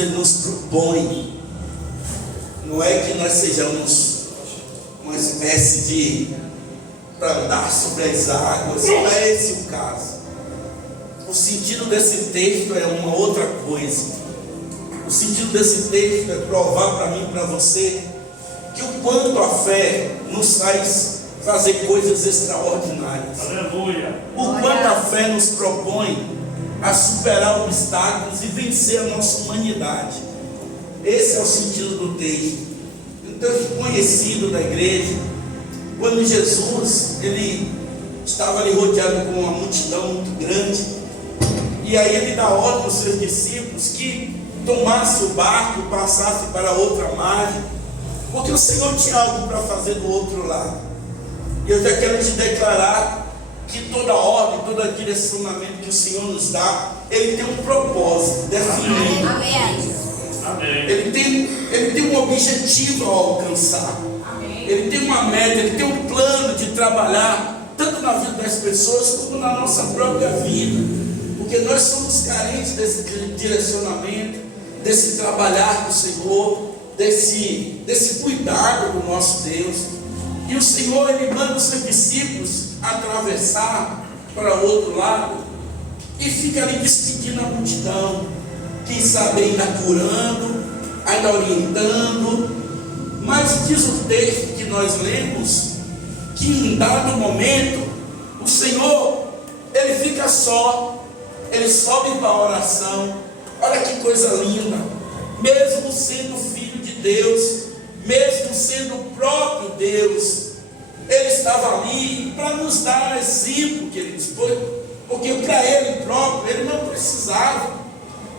ele nos propõe. Não é que nós sejamos uma espécie de para andar sobre as águas, não é esse o caso. O sentido desse texto é uma outra coisa. O sentido desse texto é provar para mim e para você que o quanto a fé nos faz fazer coisas extraordinárias. Aleluia. O quanto a fé nos propõe a superar obstáculos e vencer a nossa humanidade. Esse é o sentido do texto. Um texto conhecido da igreja, quando Jesus ele estava ali rodeado com uma multidão muito grande, e aí ele dá ordem aos seus discípulos que tomasse o barco e passasse para outra margem, porque o Senhor tinha algo para fazer do outro lado. E eu já quero te declarar que toda ordem, todo direcionamento que o Senhor nos dá, ele tem um propósito definido. Amém. Ele tem um objetivo a alcançar. Amém. Ele tem uma meta, ele tem um plano de trabalhar, tanto na vida das pessoas, como na nossa própria vida. Porque nós somos carentes desse direcionamento, desse trabalhar do Senhor, desse cuidado do nosso Deus. E o Senhor, ele manda os seus discípulos atravessar para o outro lado e fica ali despedindo a multidão. Quem sabe ainda curando, ainda orientando. Mas diz o texto que nós lemos que em dado momento o Senhor, ele fica só, ele sobe para a oração. Olha que coisa linda. Mesmo sendo filho de Deus, mesmo sendo o próprio Deus, ele estava ali para nos dar exemplo, queridos, porque para ele próprio, ele não precisava.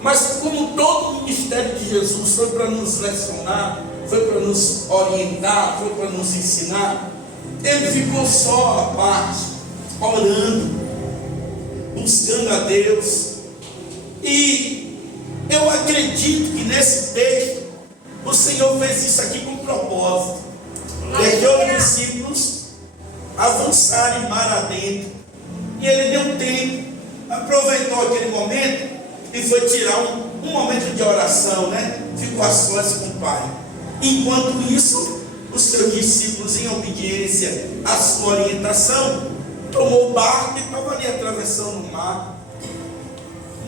Mas como todo o ministério de Jesus foi para nos lecionar, foi para nos orientar, foi para nos ensinar, ele ficou só à parte, orando, buscando a Deus. E eu acredito que nesse texto o Senhor fez isso aqui com propósito. Deixou os discípulos avançarem mar adentro, e ele deu tempo, aproveitou aquele momento e foi tirar um momento de oração, né? Ficou a sós com o Pai. Enquanto isso, os seus discípulos, em obediência à sua orientação, tomou o barco e estava ali atravessando o mar.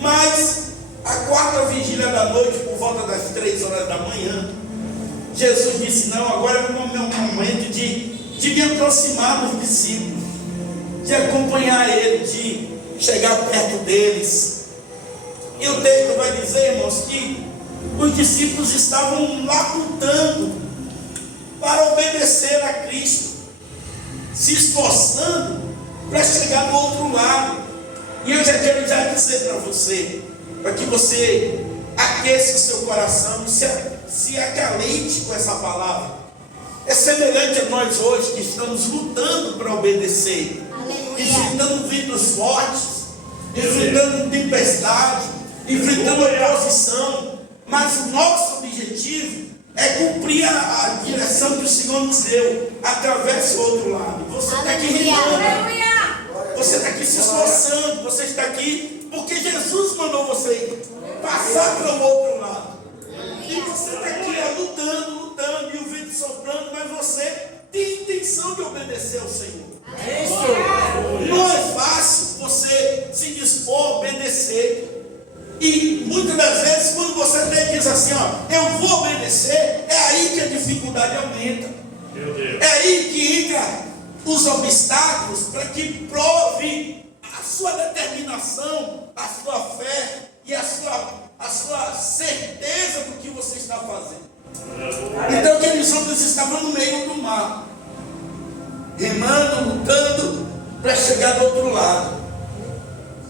Mas a quarta vigília da noite, por volta das 3 horas da manhã, Jesus disse: não, agora é o meu momento de me aproximar dos discípulos, de acompanhar eles, de chegar perto deles. E o texto vai dizer, irmãos, que os discípulos estavam labutando para obedecer a Cristo, se esforçando para chegar do outro lado. E eu já quero dizer para você, para que você aqueça o seu coração e se acalente com essa palavra. É semelhante a nós hoje que estamos lutando para obedecer, enfrentando ventos fortes, enfrentando tempestade, enfrentando oposição, mas o nosso objetivo é cumprir a direção que o Senhor nos deu. Atravesse o outro lado. Você está aqui rimando, você está aqui se esforçando, você está aqui porque Jesus mandou você passar para o outro lado. E você está aqui lutando, e o vento soprando, mas você tem intenção de obedecer ao Senhor. Não é fácil você se dispor a obedecer. E muitas das vezes, quando você diz assim, ó, eu vou obedecer, é aí que a dificuldade aumenta. É aí que entra os obstáculos para que prove a sua determinação, a sua fé e a sua certeza do que você está fazendo. Então aqueles homens estavam no meio do mar, remando, lutando para chegar do outro lado.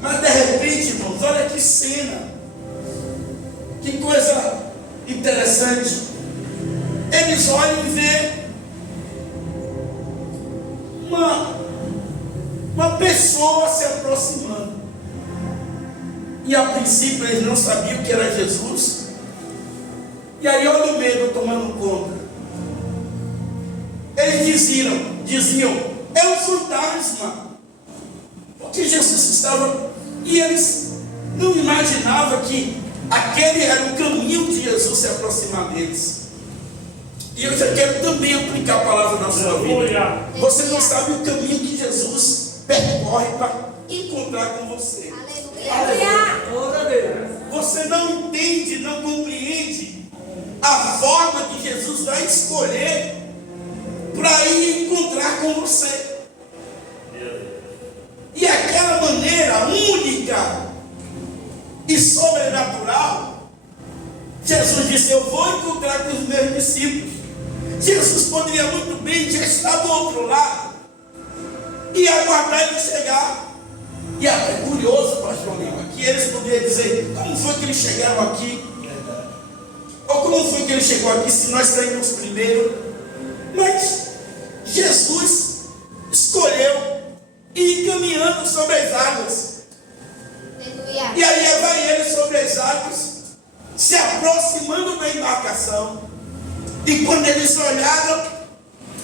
Mas de repente, irmãos, olha que cena, que coisa interessante. Eles olham e vê uma pessoa se aproximando. E a princípio eles não sabiam que era Jesus. E aí olha o medo tomando conta. Eles diziam, é um fantasma. Porque Jesus estava... E eles não imaginavam que Aquele era o caminho de Jesus se aproximar deles. E eu já quero também aplicar a palavra na sua vida. Você não sabe o caminho que Jesus percorre para encontrar com você. Você não entende, não compreende a forma que Jesus vai escolher para ir encontrar com você. E aquela maneira única e sobrenatural, Jesus disse: eu vou encontrar com os meus discípulos. Jesus poderia muito bem já estar do outro lado e aguardar ele chegar. E até curioso, pastor Lima, que eles poderiam dizer: como foi que eles chegaram aqui? Ou como foi que ele chegou aqui se nós saímos primeiro? Mas Jesus escolheu ir caminhando sobre as águas. E aí vai ele sobre as águas, se aproximando da embarcação. E quando eles olharam,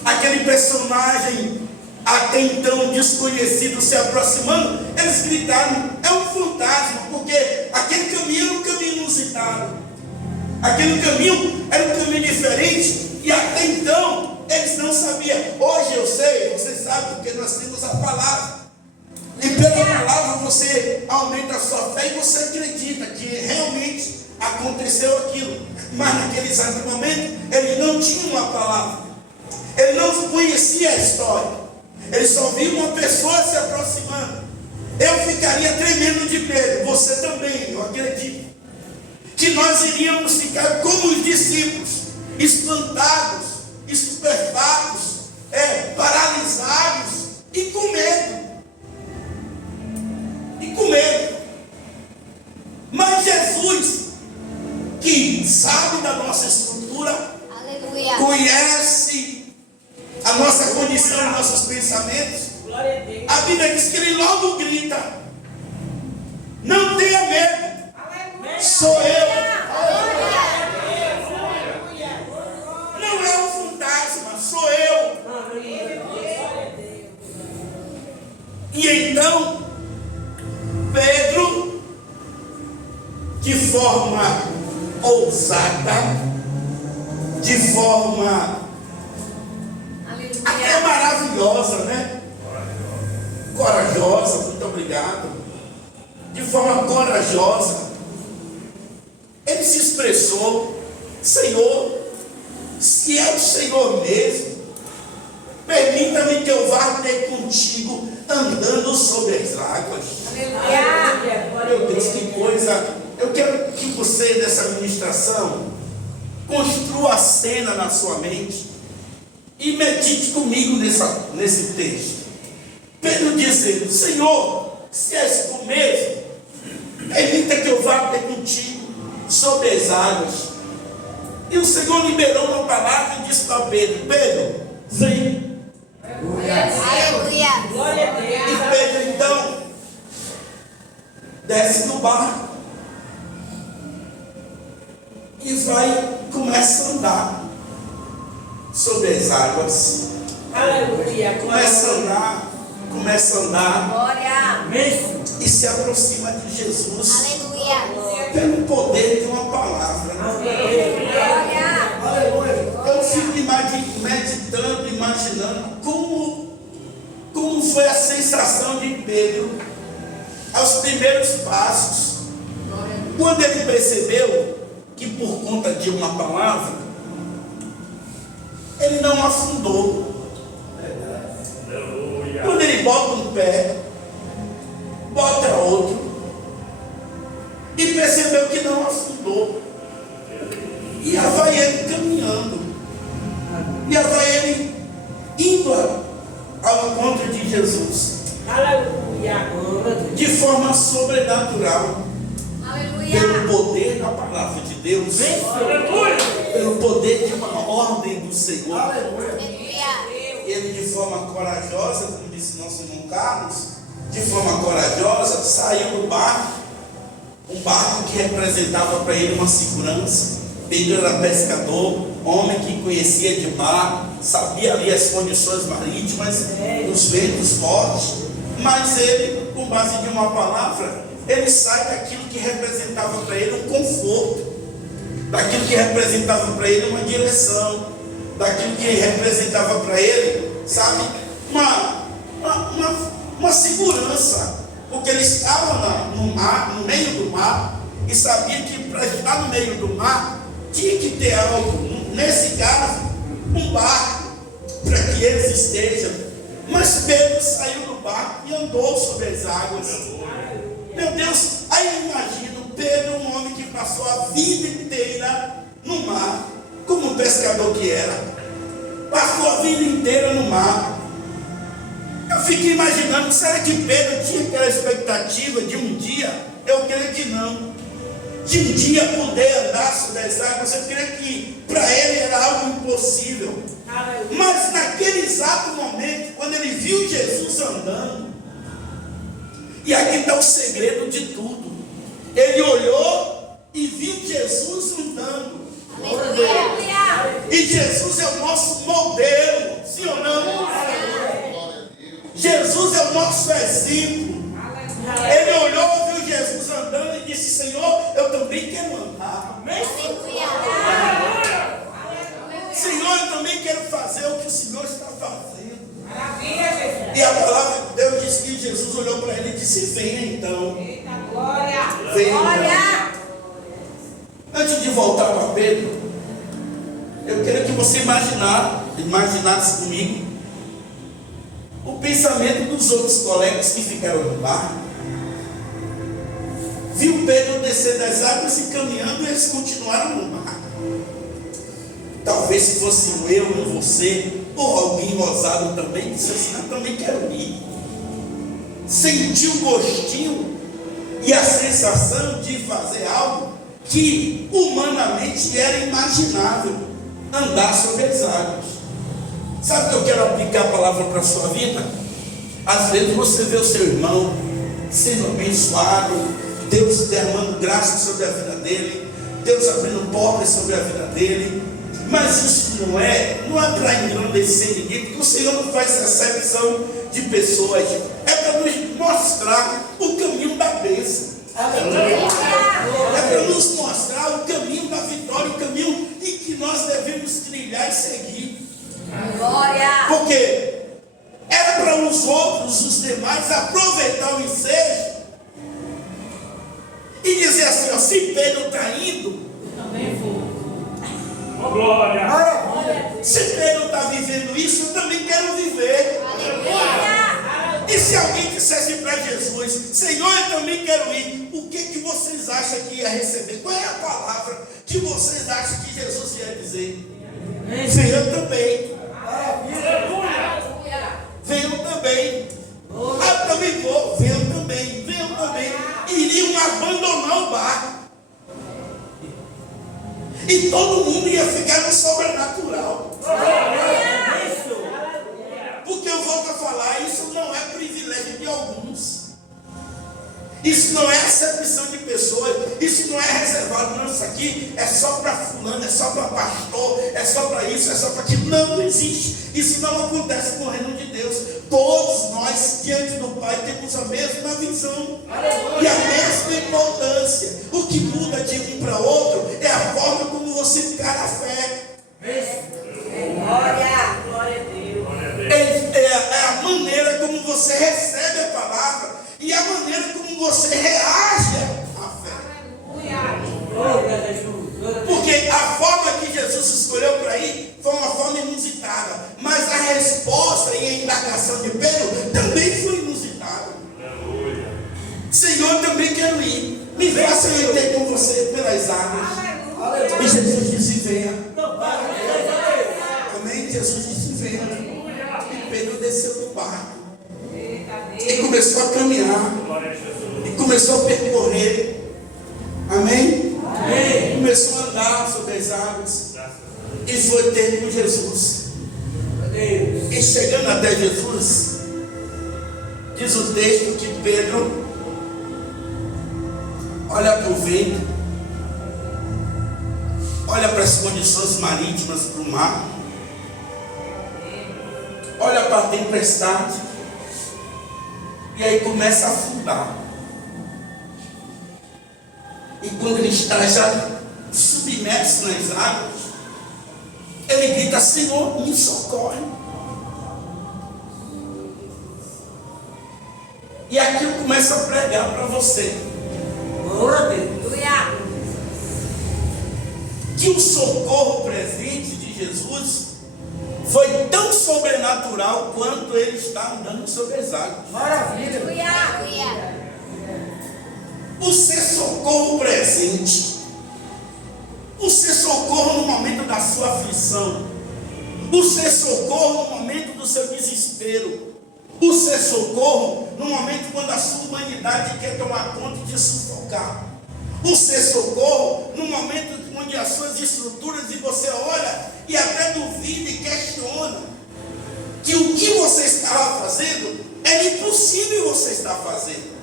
aquele personagem até então desconhecido se aproximando, eles gritaram: é um fantasma, porque aquele caminho era um caminho inusitado, aquele caminho era um caminho diferente, e até então eles não sabiam. Hoje eu sei, você sabe, porque nós temos a palavra, e pela palavra você aumenta a sua fé e você acredita que realmente aconteceu aquilo. Mas naquele exato momento eles não tinham a palavra, ele não conhecia a história, ele só viu uma pessoa se aproximando. Eu ficaria tremendo de medo, você também, eu acredito, que nós iríamos ficar como os discípulos, espantados, estupefatos, paralisados e com medo. Mas Jesus, que sabe da nossa estrutura, aleluia, conhece a nossa condição, nossos pensamentos, a Bíblia diz que ele logo grita: não tenha medo, aleluia, sou eu. Não é um fantasma, sou eu. E então Pedro, de forma ousada, de forma até maravilhosa, né? Corajosa, muito obrigado. De forma corajosa, ele se expressou: Senhor, se é o Senhor mesmo, permita-me que eu vá ter contigo andando sobre as águas. Meu Deus, que coisa! Eu quero que você, nessa ministração, construa a cena na sua mente e medite comigo nesse texto. Pedro dizendo: Senhor, se és tu mesmo, permita que eu vá ter contigo sobre as águas. E o Senhor liberou uma palavra e disse para Pedro: Pedro, vem. Aleluia. E Pedro então desce do barco e começa a andar sobre as águas. Aleluia. Começa a andar. Glória. E se aproxima de Jesus. Aleluia. Pelo poder de uma palavra. Aleluia. Eu fico meditando, imaginando como foi a sensação de Pedro aos primeiros passos, quando ele percebeu que por conta de uma palavra ele não afundou. Quando ele bota um pé, bota outro, e percebeu que não afundou, e lá vai ele caminhando, e lá vai ele indo ao encontro de Jesus. Aleluia. De forma sobrenatural. Aleluia. Pelo poder da palavra de Deus. Aleluia. Pelo poder de uma ordem do Senhor. Aleluia. Ele, de forma corajosa, como disse nosso irmão Carlos, de forma corajosa, saiu do barco. Um barco que representava para ele uma segurança. Pedro era pescador, homem que conhecia de mar, sabia ali as condições marítimas, os ventos fortes. Mas ele, com base de uma palavra, ele sai daquilo que representava para ele um conforto, daquilo que representava para ele uma direção, daquilo que representava para ele, sabe, uma segurança, porque ele estava no mar, no meio do mar, e sabia que para estar no meio do mar tinha que ter algo, nesse caso, um barco, para que eles estejam. Mas Pedro saiu do barco e andou sobre as águas. Meu Deus, aí eu imagino Pedro, um homem que passou a vida inteira no mar, como um pescador que era, passou a vida inteira no mar. Eu fiquei imaginando, será que Pedro tinha aquela expectativa de um dia? Eu creio que não. De um dia poder andar sobre as águas, eu creio que para ele era algo impossível. Mas naquele exato momento, quando ele viu Jesus andando, e aqui está o segredo de tudo, ele olhou e viu Jesus andando. E Jesus é o nosso modelo, sim ou não? Jesus é o nosso exemplo. Ele olhou, viu Jesus andando e disse: Senhor, eu também quero andar. Senhor, eu também quero fazer o que o Senhor está fazendo. E a palavra de Deus diz que Jesus olhou para ele e disse: venha então. Venha então. Antes de voltar para Pedro, eu quero que você imaginasse comigo o pensamento dos outros colegas que ficaram no barco. Viu Pedro descer das águas e caminhando, e eles continuaram no mar. Talvez se fosse eu ou você, ou alguém ousado também, disse assim: eu também quero ir. Sentiu o gostinho e a sensação de fazer algo que humanamente era imaginável, andar sobre as águas. Sabe que eu quero aplicar a palavra para a sua vida? Às vezes você vê o seu irmão sendo abençoado, Deus derramando graça sobre a vida dele, Deus abrindo portas sobre a vida dele, mas isso não é para engrandecer ninguém, porque o Senhor não faz acepção de pessoas, é para nos mostrar o caminho da bênção, é para nos mostrar o caminho da vitória, o caminho em que nós devemos trilhar e seguir. Porque era para os outros, os demais, aproveitar o ensejo e dizer assim: ó, se Pedro está indo, também vou. Se Pedro está vivendo isso, eu também quero viver. E se alguém dissesse para Jesus: Senhor, eu também quero ir, o que vocês acham que ia receber? Qual é a palavra que vocês acham que Jesus ia dizer? Venha também. Venham também. Eu também vou. Venham também. Venham também. Iriam abandonar o barco. E todo mundo ia ficar no sobrenatural. Porque eu volto a falar, isso não é privilégio de alguns. Isso não é acepção de pessoas. Isso não é reservado. Não, isso aqui é só para fulano, é só para pastor, é só para isso, é só para aquilo. Não, não existe. Isso não acontece no reino de Deus. Todos nós, diante do Pai, temos a mesma visão e a mesma importância. O que muda de um para outro é a forma como você encara a fé. Glória a Deus. É a maneira como você recebe a palavra e a maneira como você reage à fé. Porque a forma que Jesus escolheu para ir foi uma forma inusitada, mas a resposta e a indagação de Pedro também foi inusitada. Senhor, também quero ir. Me faça eu ir com você pelas águas. E Jesus disse: venha. Amém? Jesus disse: venha. E Pedro desceu do barco e começou a caminhar, e começou a percorrer. Amém? Começou a andar sobre as águas e foi ter com Jesus. E chegando até Jesus, diz o texto que Pedro olha para o vento, olha para as condições marítimas, para o mar, olha para a tempestade, e aí começa a afundar. E quando ele está já submerso nas águas, ele grita: Senhor, me socorre. E aqui eu começo a pregar para você que o socorro presente de Jesus foi tão sobrenatural quanto ele está andando sobre as águas. Maravilha. O ser socorro presente, o ser socorro no momento da sua aflição, o ser socorro no momento do seu desespero, o ser socorro no momento quando a sua humanidade quer tomar conta de sufocar, o ser socorro no momento onde as suas estruturas, e você olha e até duvida e questiona que o que você estava fazendo era impossível você estar fazendo.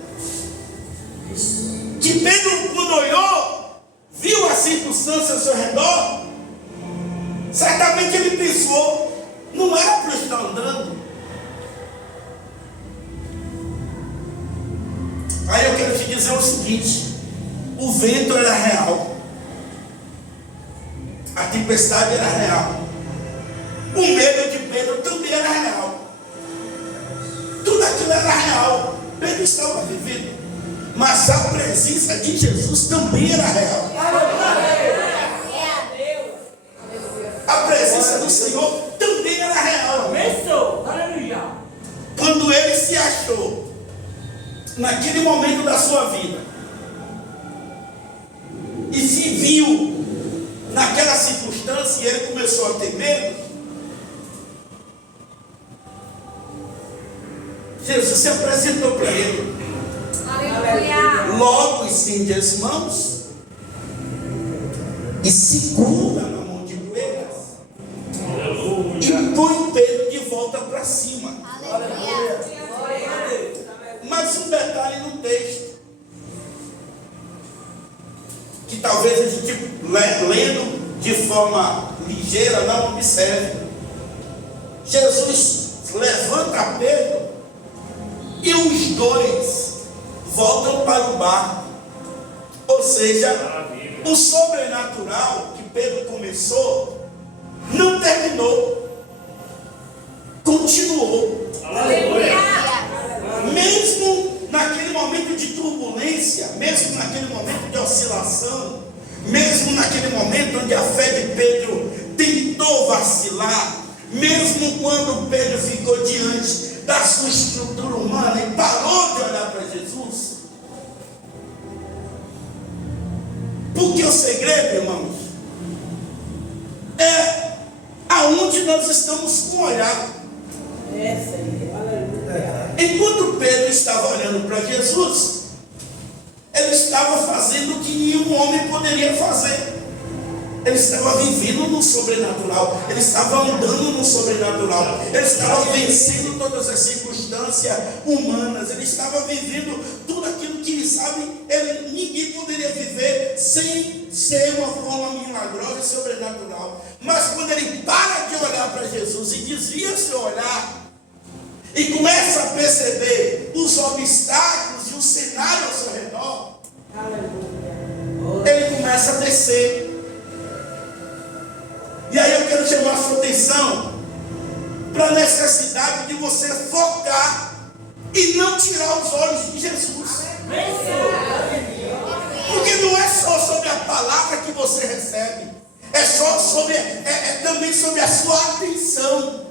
Que Pedro, quando olhou, viu a circunstância ao seu redor, certamente ele pensou: não era para eu estar andando. Aí eu quero te dizer o seguinte: o vento era real, a tempestade era real, o medo de Pedro também era real, tudo aquilo era real. Pedro estava vivendo, mas a presença de Jesus também era real. A presença do Senhor também era real. Quando ele se achou naquele momento da sua vida e se viu naquela circunstância, e ele começou a ter medo, Jesus se apresentou para ele. Logo estende as mãos e segura na mão de Pedro e põe Pedro de volta para cima. Mas um detalhe no texto, que talvez a gente lendo de forma ligeira não observe. Jesus levanta Pedro e os dois voltam para o barco. Ou seja, o sobrenatural que Pedro começou não terminou, continuou. Mesmo naquele momento de turbulência, mesmo naquele momento de oscilação, mesmo naquele momento onde a fé de Pedro tentou vacilar, mesmo quando Pedro ficou diante da sua estrutura humana e parou de olhar para Jesus. Porque o segredo, irmãos, é aonde nós estamos com o olhar. Enquanto Pedro estava olhando para Jesus, ele estava fazendo o que nenhum homem poderia fazer. Ele estava vivendo no sobrenatural, ele estava andando no sobrenatural, ele estava vencendo todas as circunstâncias humanas, ele estava vivendo tudo aquilo que ele sabe, ninguém poderia viver sem ser uma forma milagrosa e sobrenatural. Mas quando ele para de olhar para Jesus e desvia seu olhar e começa a perceber os obstáculos e o cenário ao seu redor, ele começa a descer. E aí eu quero chamar a sua atenção para a necessidade de você focar e não tirar os olhos de Jesus. Porque não é só sobre a palavra que você recebe, é só sobre, também sobre a sua atenção.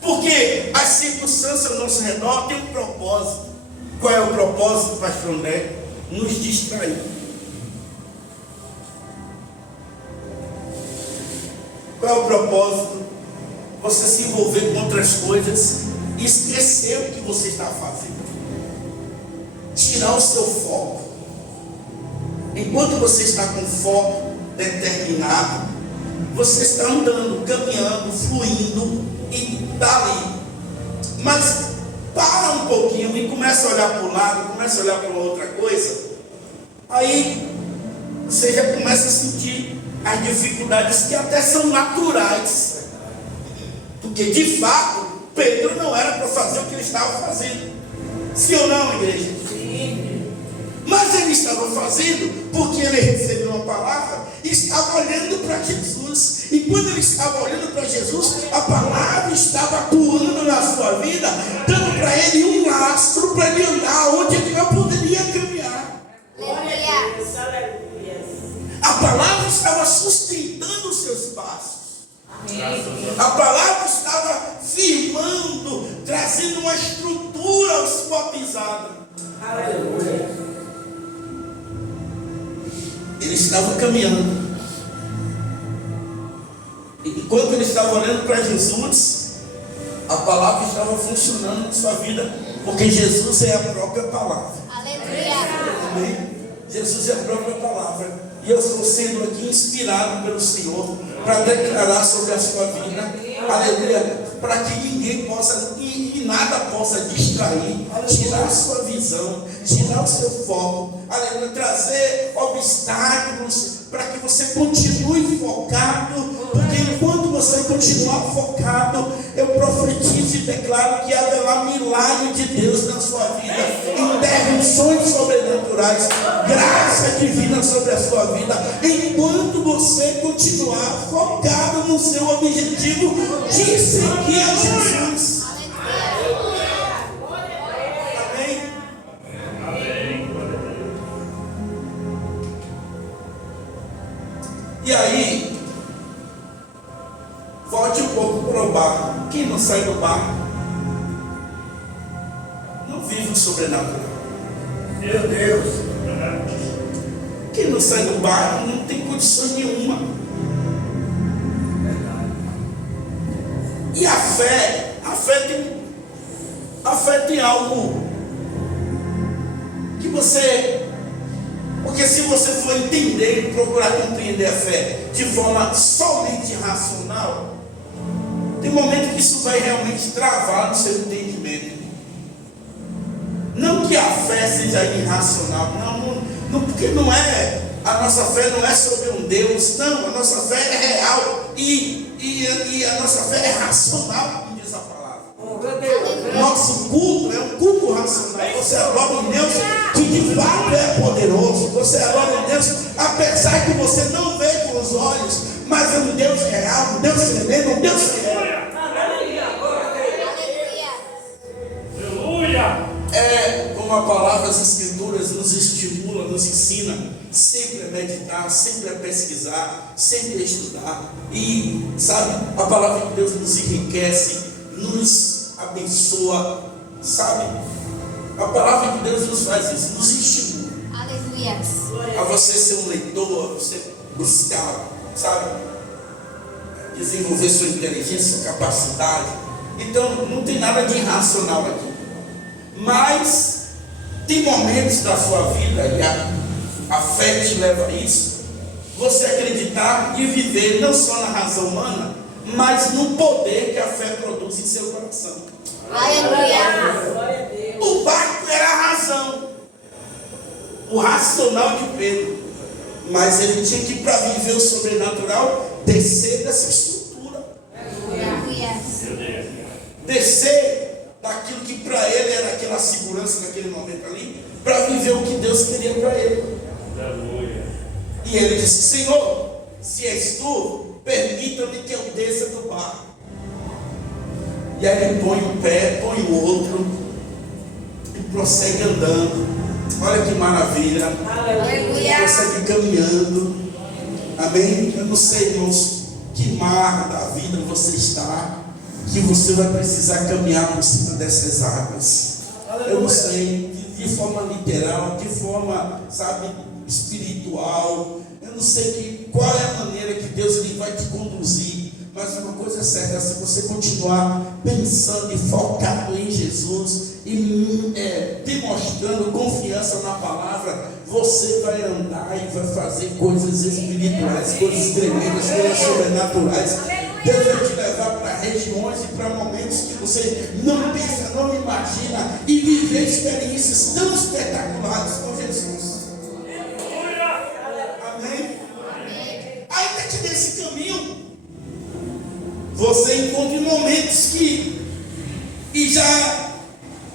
Porque as circunstâncias ao nosso redor têm um propósito. Qual é o propósito, pastor André? Nos distrair. Qual é o propósito? Você se envolver com outras coisas e esquecer o que você está fazendo. Tirar o seu foco. Enquanto você está com foco determinado, você está andando, caminhando, fluindo e está ali. Mas para um pouquinho e começa a olhar para o lado, começa a olhar para outra coisa. Aí você já começa a sentir as dificuldades que até são naturais. Porque de fato, Pedro não era para fazer o que ele estava fazendo. Sim ou não, igreja? Sim. Mas ele estava fazendo porque ele recebeu uma palavra e estava olhando para Jesus. E quando ele estava olhando para Jesus, a palavra estava atuando na sua vida, dando para ele um lastro para ele andar onde ele não poderia caminhar. A palavra estava sustentando os seus passos. A palavra estava firmando, trazendo uma estrutura à sua pisada. Aleluia. Ele estava caminhando. E enquanto ele estava olhando para Jesus, a palavra estava funcionando na sua vida, porque Jesus é a própria palavra. Aleluia. Amém? Jesus é a própria palavra. E eu estou sendo aqui inspirado pelo Senhor para declarar sobre a sua vida, aleluia, para que ninguém possa e nada possa distrair, tirar a sua visão, tirar o seu foco, aleluia, trazer obstáculos para que você continue focado, porque enquanto você continuar focado, eu profetizo e declaro que haverá milagre de Deus na sua vida, intervenções sobrenaturais, graça divina sobre a sua vida, enquanto você continuar focado no seu objetivo de seguir a Jesus. Amém? E aí, volte um pouco para o barco. Quem não sai do barco não vive o sobrenatural. Meu Deus. Quem não sai do barco não tem condições nenhuma. E a fé tem algo que você, porque se você for entender e procurar compreender a fé de forma somente racional, tem momento que isso vai realmente travar no seu entendimento. Não que a fé seja irracional, não, porque não é, a nossa fé não é sobre um Deus, não, a nossa fé é real e a nossa fé é racional, como diz a palavra. Nosso culto é um culto racional. Você adora um Deus que de fato é poderoso. Você adora um Deus, apesar que você não vê com os olhos, mas é um Deus real, um Deus tremendo, um Deus fiel. É como a palavra das Escrituras nos estimula, nos ensina sempre a meditar, sempre a pesquisar, sempre a estudar. E sabe, a palavra de Deus nos enriquece, nos abençoa, sabe? A palavra de Deus nos faz isso, nos estimula. Aleluia. A você ser um leitor, a você buscar, sabe? Desenvolver sua inteligência, sua capacidade. Então não tem nada de irracional aqui. Mas tem momentos da sua vida, e a fé te leva a isso, você acreditar e viver não só na razão humana, mas no poder que a fé produz em seu coração. Aleluia. O barco era a razão, o racional de Pedro, mas ele tinha que, para viver o sobrenatural, descer dessa estrutura. Aleluia. Descer daquilo que para ele era aquela segurança naquele momento ali, para viver o que Deus queria para ele. Aleluia. E ele disse: Senhor, se és tu, permita-me que eu desça do barco. E aí ele põe um pé, põe o outro e prossegue andando. Olha que maravilha. Aleluia. Prossegue caminhando. Amém? Eu não sei, irmãos, que mar da vida você está, que você vai precisar caminhar por cima dessas águas. Eu não sei, de forma literal, de forma, sabe, espiritual. Eu não sei qual é a maneira que Deus ele vai te conduzir. Mas uma coisa é certa, se você continuar pensando e focado em Jesus e demonstrando confiança na palavra, você vai andar e vai fazer coisas espirituais, coisas tremendas, coisas sobrenaturais. Deus vai te levar para regiões e para momentos que você não pensa, não imagina, e viver experiências tão espetaculares com Jesus. Amém? Ainda que nesse caminho você encontre momentos que, e já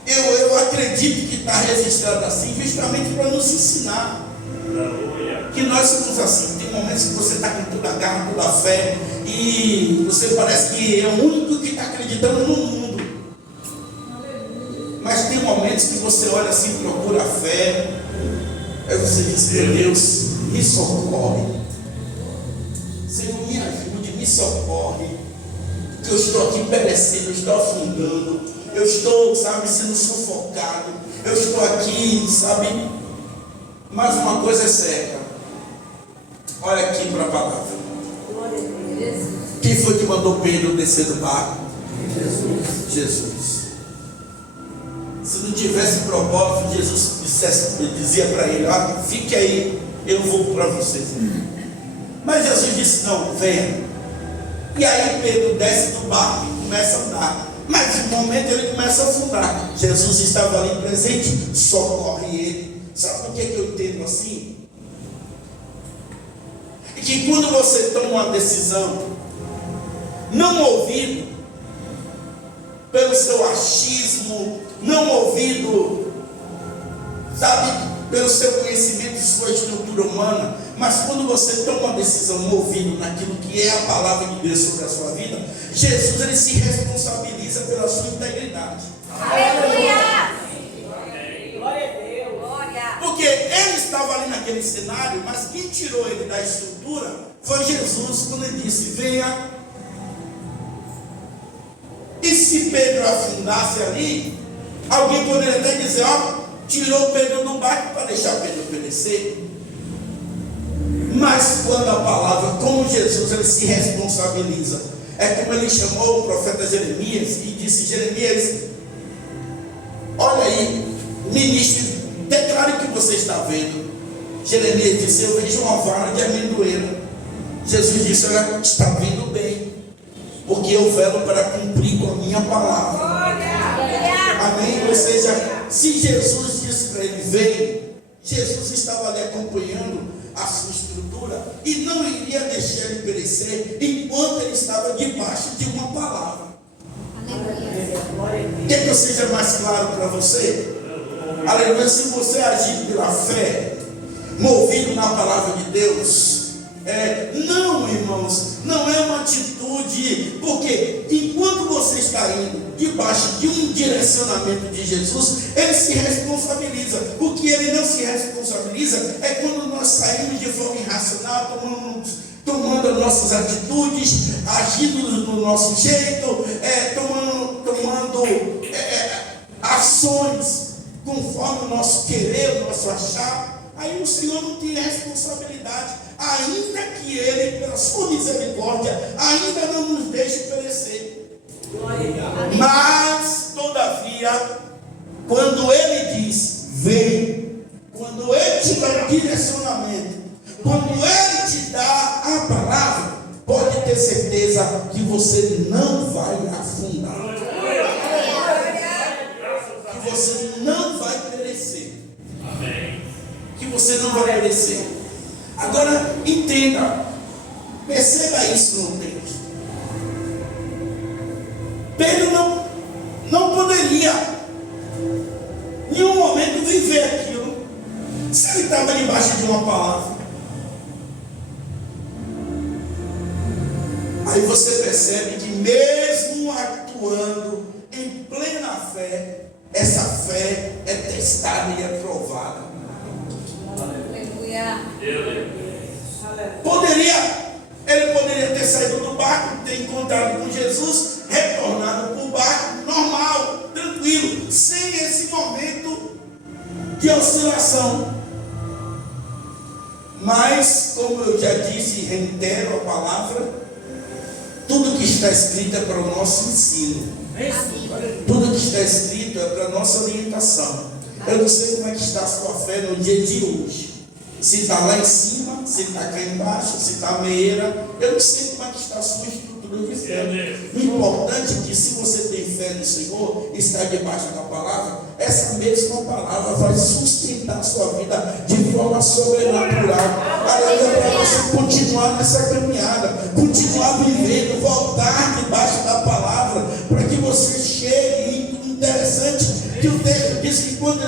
eu acredito que está registrado assim justamente para nos ensinar que nós somos assim. Tem momentos que você está com toda a garra, toda a fé, e você parece que é o único que está acreditando no mundo. Mas tem momentos que você olha assim, procura a fé, aí você diz: meu Deus, me socorre, Senhor, me ajude, me socorre, que eu estou aqui perecendo, eu estou afundando, eu estou, sabe, sendo sufocado, eu estou aqui, sabe. Mas uma coisa é certa, olha aqui para a palavra. Quem foi que mandou Pedro descer do barco? Jesus. Se não tivesse propósito, Jesus dizia para ele: ah, fique aí, eu vou para vocês. Mas Jesus disse: não, venha. E aí Pedro desce do barco e começa a andar. Mas no momento ele começa a afundar. Jesus estava ali presente, socorre ele. Sabe por que eu entendo assim? É que quando você toma uma decisão, não movido pelo seu achismo, não movido, sabe, pelo seu conhecimento e sua estrutura humana, mas quando você toma uma decisão movido naquilo que é a palavra de Deus sobre a sua vida, Jesus, ele se responsabiliza pela sua integridade. Aleluia! Glória a Deus. Glória! Porque ele estava ali naquele cenário, mas quem tirou ele da estrutura foi Jesus, quando ele disse: venha. E se Pedro afundasse ali, alguém poderia até dizer: ó, tirou Pedro do barco para deixar Pedro perecer. Mas quando a palavra, como Jesus, ele se responsabiliza, é como ele chamou o profeta Jeremias e disse: Jeremias, olha aí, ministro, declare o que você está vendo. Jeremias disse: eu vejo uma vara de amendoeira. Jesus disse: olha, está vindo bem, porque eu velo para cumprir com a minha palavra. Amém? Ou seja, se Jesus disse para ele: vem, Jesus estava ali acompanhando a sua estrutura e não iria deixar ele perecer enquanto ele estava debaixo de uma palavra. Quer que eu seja mais claro para você? Aleluia. Se você agir pela fé, movido na palavra de Deus, não, irmãos, não é uma atitude, porque enquanto você está indo debaixo de um direcionamento de Jesus, ele se responsabiliza. O que ele não se responsabiliza é quando nós saímos de forma irracional, tomando as nossas atitudes, agindo do nosso jeito, tomando ações conforme o nosso querer, o nosso achar. Aí o Senhor não tem responsabilidade, ainda que ele, pela sua misericórdia, ainda não nos deixe perecer. Mas, todavia, quando ele diz: vem, quando ele te dá o direcionamento, quando ele te dá a palavra, pode ter certeza que você não vai afundar, que você não vai perecer, que você não vai perecer. Agora entenda, perceba isso no texto. Pedro não poderia em nenhum momento viver aquilo se ele estava debaixo de uma palavra. Aí você percebe que mesmo atuando em plena fé, essa fé é testada e é provada. Aleluia! Ele poderia ter saído do barco, ter encontrado com Jesus, retornado para o barco normal, tranquilo, sem esse momento de oscilação. Mas, como eu já disse e reitero a palavra, tudo que está escrito é para o nosso ensino. Tudo que está escrito é para a nossa orientação. Eu não sei como é que está a sua fé no dia de hoje. Se está lá em cima, se está cá embaixo, se está meia. Eu não sei como é que está a sua estrutura de fé. O importante é que, se você tem fé no Senhor, está debaixo da palavra, essa mesma palavra vai sustentar a sua vida de forma sobrenatural. Aleluia, para você continuar nessa caminhada, continuar vivendo, voltar debaixo da palavra, para que você chegue. Interessante que o texto diz que quando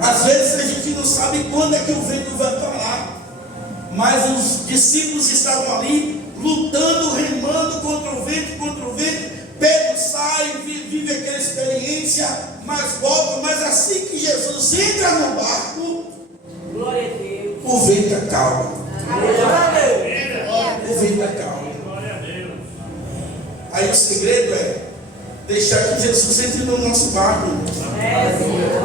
Às vezes a gente não sabe quando é que o vento vai parar. Mas os discípulos estavam ali lutando, remando contra o vento. Pedro sai, vive aquela experiência, mas volta. Mas assim que Jesus entra no barco, Glória a Deus. o vento acalma. O vento acalma. Aí o segredo é deixar que Jesus entre no nosso barco.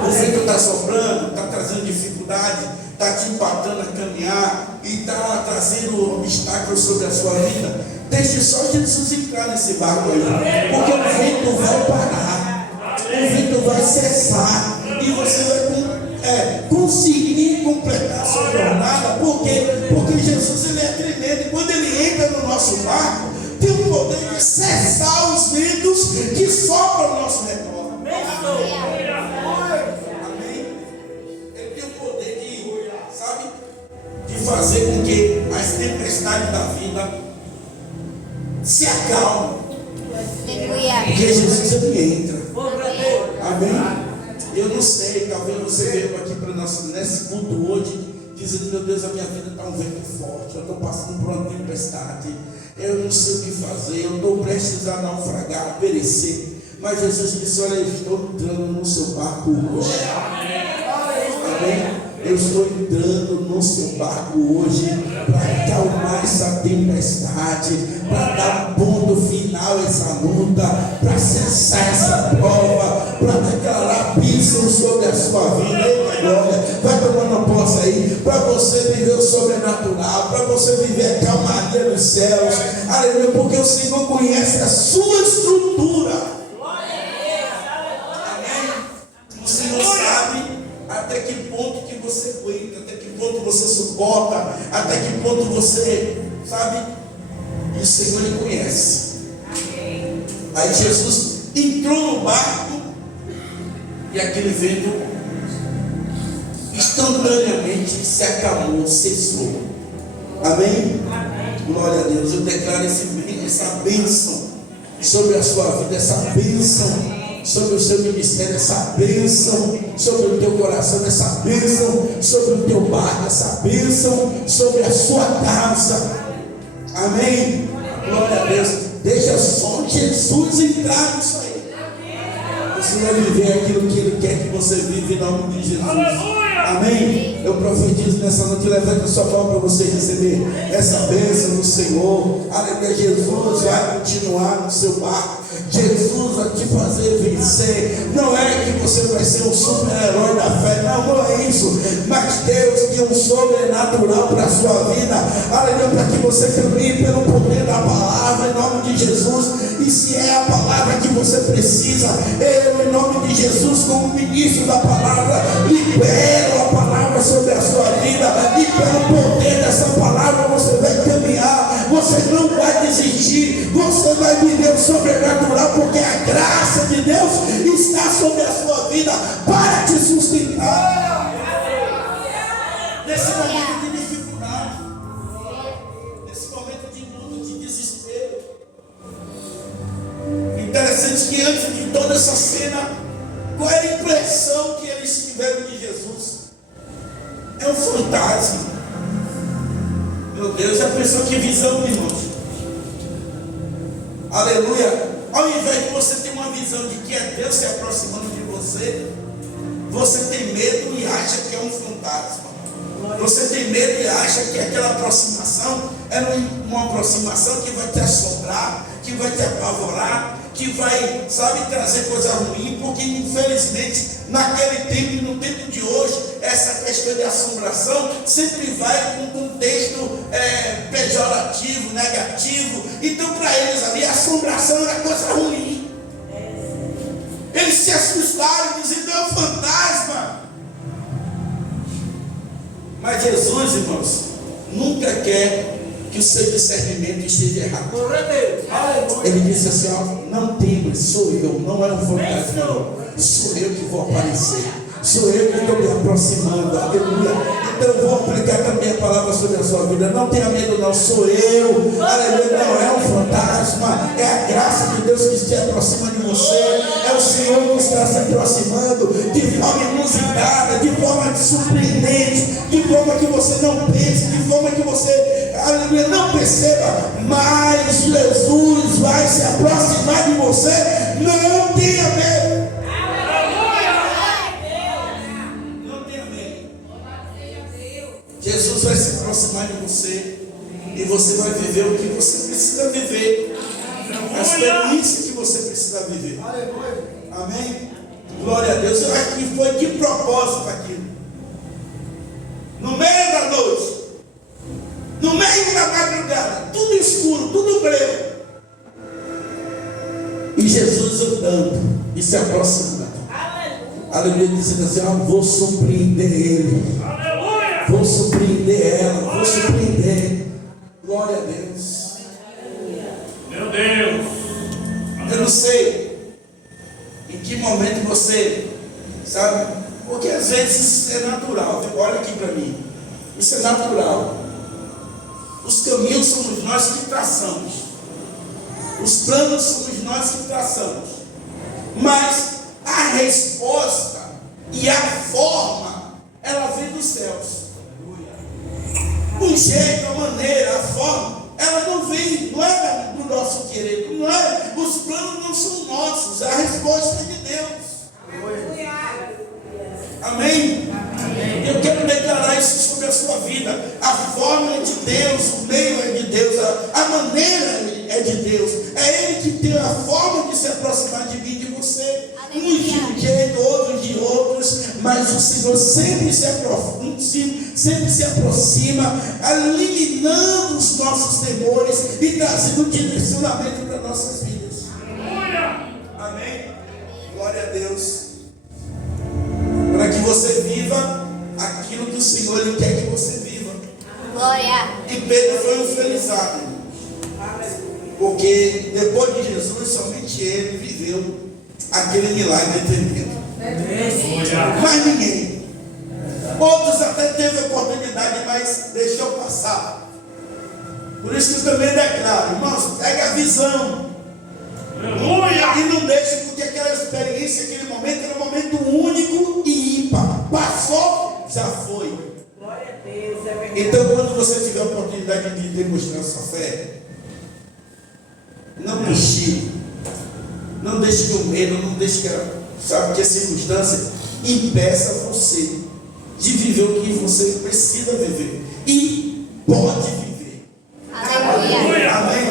O vento está soprando, está trazendo dificuldade, está te empatando a caminhar e está trazendo obstáculos sobre a sua vida. Deixe só Jesus entrar nesse barco aí, porque o vento vai parar, o vento vai cessar e você vai conseguir completar a sua jornada. Por quê? Porque Jesus ele é tremendo e quando ele entra no nosso barco, tem o poder de cessar os ventos que sopram ao nosso redor. Amém? Ele tem o poder de fazer com que as tempestades da vida se acalmem. Porque Jesus ele entra. Amém? Eu não sei, talvez você veio aqui para nós nesse culto hoje, dizendo: meu Deus, a minha vida está um vento forte, eu estou passando por uma tempestade, eu não sei o que fazer, eu estou prestes a naufragar, a perecer. Mas Jesus disse: olha, eu estou entrando no seu barco hoje. Amém? Eu estou entrando no seu barco hoje para acalmar essa tempestade, para dar um ponto final a essa luta, para cessar essa prova, para declarar bênção sobre a sua vida. Eita glória! Vai tomando posse aí, para você viver o sobrenatural, para você viver a calmaria dos céus. Aleluia, porque o Senhor conhece a sua estrutura. O Senhor sabe até que ponto que você aguenta, até que ponto você suporta, até que ponto você, sabe? E o Senhor lhe conhece. Aí Jesus entrou no barco e aquele vento instantaneamente se acalmou, cessou. Amém? Glória a Deus. Eu declaro essa bênção sobre a sua vida, essa bênção sobre o seu ministério, essa bênção sobre o teu coração, essa bênção sobre o teu barco, essa bênção sobre a sua casa. Amém? Glória a Deus. Deixa só Jesus entrar nisso aí. Você vai viver aquilo que Ele quer que você viva em nome de Jesus. Amém? Eu profetizo nessa noite, levanta a sua mão para você receber essa bênção do Senhor. Aleluia. Jesus vai continuar no seu barco. Jesus vai te fazer vencer. Não é que você vai ser um super-herói da fé, não é isso. Mas Deus tem um sobrenatural para a sua vida. Aleluia, para que você caminhe pelo poder da palavra, em nome de Jesus. E se é a palavra que você precisa, eu, em nome de Jesus, como ministro da palavra, libero a palavra sobre a sua vida. E pelo poder dessa palavra você vai caminhar. Você não vai desistir. Você vai viver o sobrenatural, porque a graça de Deus está sobre a sua vida para te sustentar nesse momento de dificuldade, nesse momento de luta, de desespero. Interessante que antes de toda essa cena, qual era a impressão que eles tiveram de Jesus? É um fantasma. Meu Deus, já pensou que visão, irmãos? Aleluia. Ao invés de você ter uma visão de que é Deus se aproximando de você, você tem medo e acha que é um fantasma. Você tem medo e acha que aquela aproximação é uma aproximação que vai te assombrar, que vai te apavorar, que vai, sabe, trazer coisa ruim, porque infelizmente naquele tempo e no tempo de hoje, essa questão de assombração sempre vai com um contexto pejorativo, negativo. Então para eles ali a assombração era coisa ruim. Eles se assustaram, dizendo: é um fantasma. Mas Jesus, irmãos, nunca quer que o seu discernimento esteja errado. Ele disse assim: ó, não temas, sou eu, não é um fantasma, não. Sou eu que vou aparecer, sou eu que estou me aproximando. Aleluia. Então eu vou aplicar também a palavra sobre a sua vida. Não tenha medo, não sou eu. Aleluia, não é um fantasma. É a graça de Deus que se aproxima de você. É o Senhor que está se aproximando de forma inusitada, de forma surpreendente, de forma que você não pense, de forma que você, aleluia, não perceba. Mas Jesus vai se aproximar de você. Não tenha medo. Jesus vai se aproximar de você e você vai viver o que você precisa viver, a experiência que você precisa viver. Amém? Glória a Deus. Eu acho que foi de propósito aquilo. No meio da noite, no meio da madrugada, tudo escuro, tudo breu, e Jesus andando e se aproximando. Aleluia, dizendo assim: vou surpreender ele. Vou surpreender ela, vou surpreender. Glória a Deus. Meu Deus. Eu não sei em que momento você, sabe? Porque às vezes isso é natural. Olha aqui para mim. Isso é natural. Os caminhos somos nós que traçamos. Os planos somos nós que traçamos. Mas a resposta e a forma, ela vem dos céus. O jeito, a maneira, a forma, ela não vem, não é do nosso querer, não é, os planos não são nossos, a resposta é de Deus. Amém? Amém? Eu quero declarar isso sobre a sua vida. A forma é de Deus, o meio é de Deus, a maneira é de Deus. É Ele que tem a forma de se aproximar de mim e de você. Uns de um jeito, outros de outros, mas o Senhor sempre se aproxima, eliminando os nossos temores e trazendo um direcionamento para nossas vidas. Amém? Glória a Deus. Para que você viva aquilo que o Senhor Ele quer que você viva. Glória. E Pedro foi um felizardo, porque depois de Jesus, somente ele viveu aquele milagre tremendo. Mas ninguém. Outros até teve oportunidade, mas deixou passar. Por isso que eu também declaro, irmãos, pega a visão. E não deixe, porque aquela experiência, aquele momento era um momento único e ímpar. Passou, já foi. Glória a Deus, é verdade. Então, quando você tiver a oportunidade de demonstrar sua fé, não deixe. Não deixe que o medo, não deixe que a circunstância impeça você de viver o que você precisa viver e pode viver. Aleluia. Amém?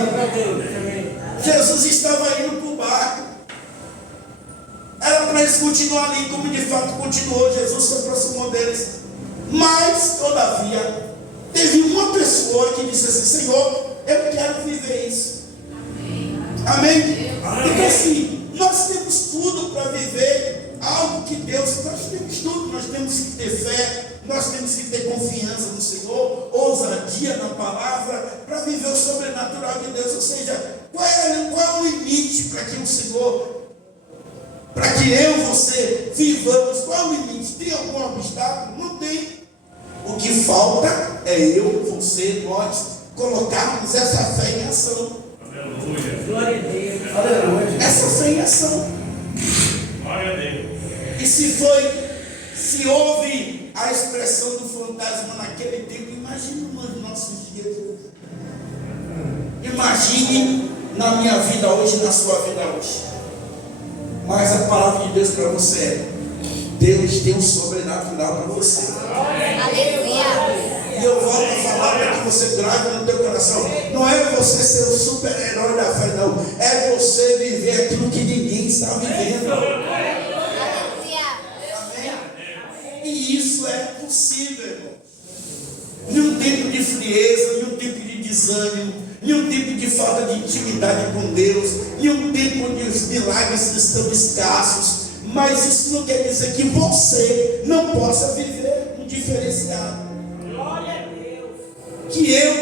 Jesus estava indo para o barco. Era para eles continuar ali, como de fato continuou. Jesus se aproximou deles. Mas, todavia, teve uma pessoa que disse assim: Senhor, eu quero viver isso. Amém? Porque assim, nós temos tudo para viver algo que Deus, nós temos tudo, nós temos que ter fé, nós temos que ter confiança no Senhor, ousadia na palavra, para viver o sobrenatural de Deus. Ou seja, qual é o limite para que o Senhor, para que eu e você vivamos? Qual é o limite? Tem algum obstáculo? Não tem. O que falta é eu, você, nós colocarmos essa fé em ação. Glória a Deus. Essa fé em ação. Glória a Deus. E se houve a expressão do fantasma naquele tempo, imagine nos nossos dias. Imagine na minha vida hoje, na sua vida hoje. Mas a palavra de Deus para você é: Deus tem um sobrenatural para você. Aleluia. E eu volto a falar para que você grave no teu coração. Não é você ser o super-herói da fé, não. É você viver aquilo que ninguém está vivendo. Aleluia. Amém? E isso é possível, irmão. Em um tempo de frieza, em um tempo de desânimo, em um tempo de falta de intimidade com Deus, em um tempo onde os milagres estão escassos. Mas isso não quer dizer que você não possa viver um diferenciado.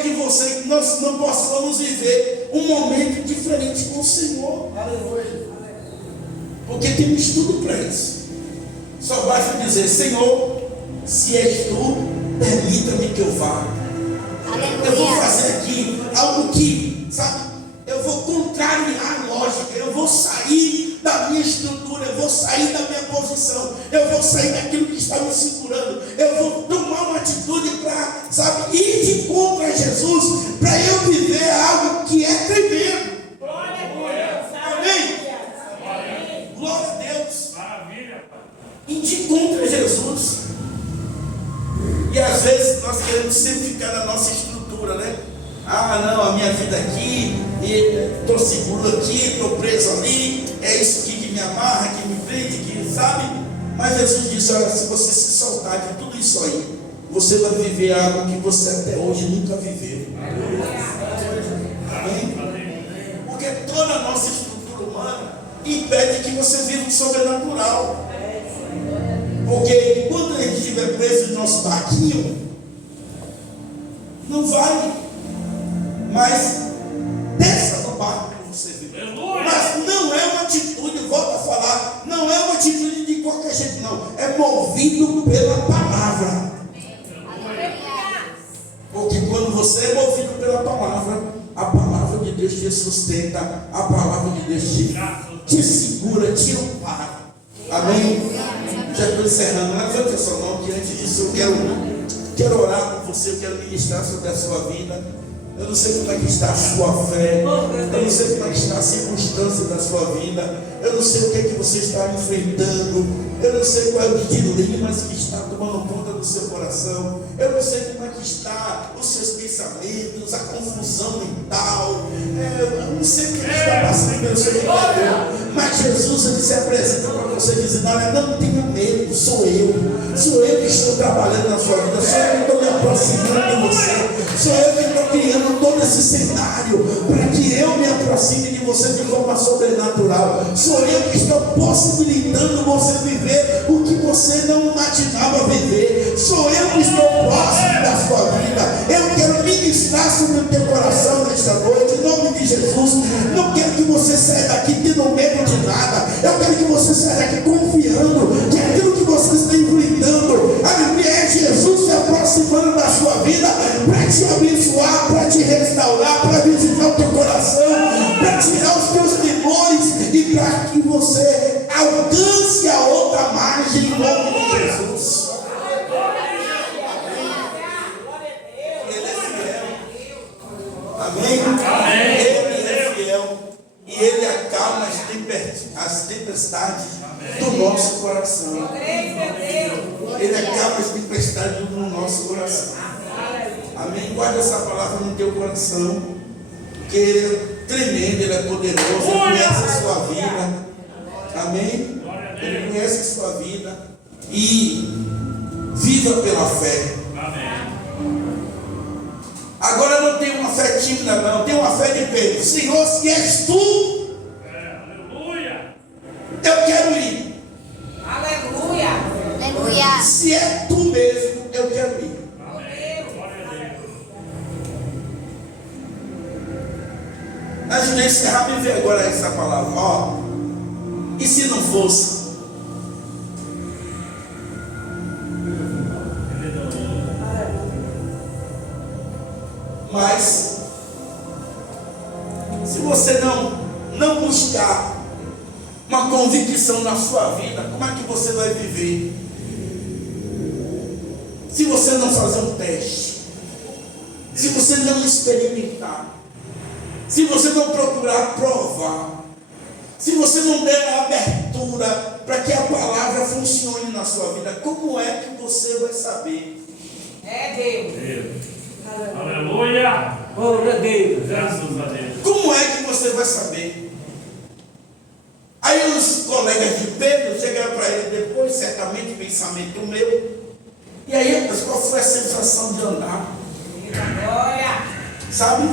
Que você, nós não possamos viver um momento diferente com o Senhor. Porque temos tudo para isso. Só basta dizer: Senhor, se és tu, permita-me que eu vá. Eu vou Aleluia. fazer aqui algo que, sabe, eu vou contrariar a lógica, eu vou sair da minha estrutura, eu vou sair da minha posição, eu vou sair daquilo que está me segurando, eu vou tomar uma atitude para, sabe, ir de contra Jesus, para eu viver algo que é tremendo. Glória a Deus. Amém? Glória a Deus. Maravilha, Pai. Ir de contra Jesus. E às vezes nós queremos sempre ficar na nossa estrutura, né? Ah, não, a minha vida aqui, estou seguro aqui, estou preso ali, é isso aqui que me amarra, que me prende, que sabe? Mas Jesus disse: olha, se você se soltar de tudo isso aí, você vai viver algo que você até hoje nunca viveu. Amém? Porque toda a nossa estrutura humana impede que você viva o sobrenatural. Porque enquanto a gente estiver preso no nosso barquinho, não vai. Mas desça do barco que você vive. Mas não é uma atitude, volto a falar, não é uma atitude de qualquer jeito, não. É movido pela palavra. Porque quando você é movido pela palavra, a palavra de Deus te sustenta, a palavra de Deus te segura, te ampara. Amém? Já estou encerrando. Levante a sua mão, que antes disso eu quero orar por você, eu quero ministrar sobre a sua vida. Eu não sei como é que está a sua fé, eu não sei como é que está a circunstância da sua vida, eu não sei o que é que você está enfrentando, eu não sei qual é o dilemas que está tomando conta do seu coração, eu não sei como é que está os seus pensamentos, a confusão mental, eu não sei o que está passando pelo seu interior, mas Jesus ele se apresenta para você dizendo: olha, não tenha medo, sou eu que estou trabalhando na sua vida, sou eu que estou me aproximando de você, sou eu que estou criando todo esse cenário para que eu me aproxime de você de forma sobrenatural, sou eu que estou possibilitando você viver o que você não imaginava viver, sou eu que estou próximo da sua vida. Eu quero ministrar sobre o teu coração nesta noite, em nome de Jesus. Não quero que você saia daqui tendo medo de nada, eu quero que você saia daqui confiando que aquilo que você está enfrentando, aleluia, é Jesus se aproximando da sua vida para te abençoar, para te restaurar, para visitar o teu coração, para tirar os teus temores e para que você alcance a outra margem em nome de Jesus. Ele é fiel. Amém? Ele é fiel. E ele acalma as tempestades do nosso coração. Ele acalma as tempestades do nosso coração. Amém? Guarda essa palavra no teu coração, porque ele é tremendo, ele é poderoso, ele conhece a sua vida. Amém? Ele conhece a sua vida. E viva pela fé. Agora não tem uma fé tímida, não, tem uma fé de peito. Senhor, se és tu, Aleluia. eu quero ir. Aleluia. Aleluia. Se é tu mesmo, eu quero ir. Antes de encerrar, me vê agora essa palavra. Ó, e se não fosse? Mas se você não buscar uma convicção na sua vida, como é que você vai viver? Se você não fazer um teste, se você não experimentar, se você não procurar provar, se você não der a abertura para que a palavra funcione na sua vida, como é que você vai saber? É Deus. Deus. Aleluia. Glória a Deus. Graças a Deus. Como é que você vai saber? Aí os colegas de Pedro chegaram para ele depois, certamente pensamento meu. E aí, qual foi a sensação de andar? Glória. Sabe?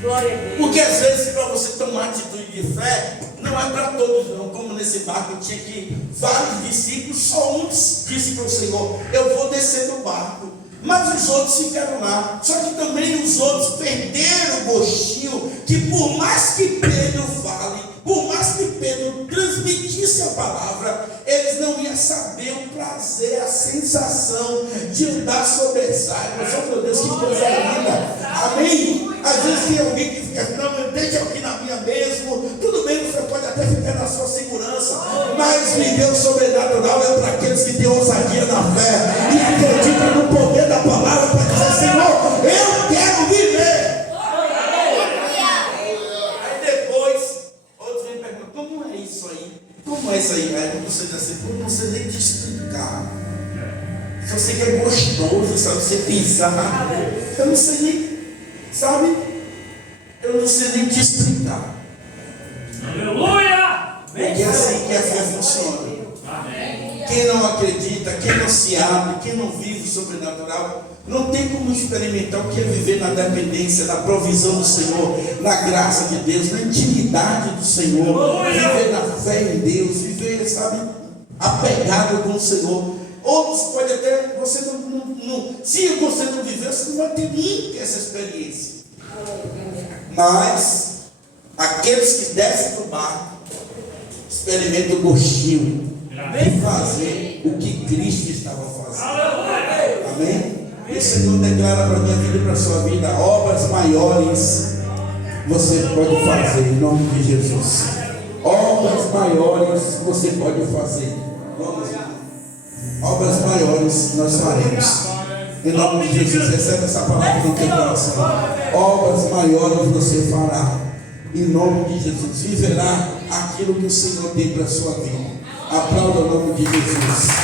Glória a Deus. Porque às vezes para você tomar atitude de fé, não é para todos não. Como nesse barco tinha que vários discípulos, só um disse para o Senhor: eu vou descer do barco. Mas os outros ficaram lá. Só que também os outros perderam o gostinho, que por mais que Pedro fale, por mais que Pedro transmitisse a palavra, eles não iam saber o prazer, a sensação de andar sobre saiba. Oh, meu Deus, que coisa linda. Amém? Às vezes tem alguém que fica, não, deixa aqui na minha mesmo. Tudo bem, você pode até ficar na sua segurança, mas viver o sobrenatural é para aqueles que têm ousadia na fé e acreditam no poder da palavra para dizer, Senhor, eu quero viver. Aí depois, outros vêm perguntar, como é isso aí? Como é isso aí? Aí você diz assim, eu não sei nem te explicar. Só sei que é gostoso, sabe? Você pisar. Eu não sei nem, sabe? Eu não sei nem te explicar. Aleluia! Porque é assim que a fé funciona. Amém. Quem não acredita, quem não se abre, quem não vive o sobrenatural, não tem como experimentar o que é viver na dependência, na provisão do Senhor, na graça de Deus, na intimidade do Senhor, viver na fé em Deus, viver, sabe, apegado com o Senhor. Outros podem até, você não, se você não viver, você não vai ter nunca essa experiência. Mas aqueles que descem do barco experimentam o gostinho de fazer o que Cristo estava fazendo. Amém? E o Senhor declara para a minha vida e para a sua vida, obras maiores você pode fazer em nome de Jesus. Obras maiores você pode fazer. Vamos lá. Obras maiores nós faremos. Em nome de Jesus, recebe essa palavra no teu coração. Obras maiores você fará. Em nome de Jesus, viverá aquilo que o Senhor tem para a sua vida. Aplauda o nome de Jesus.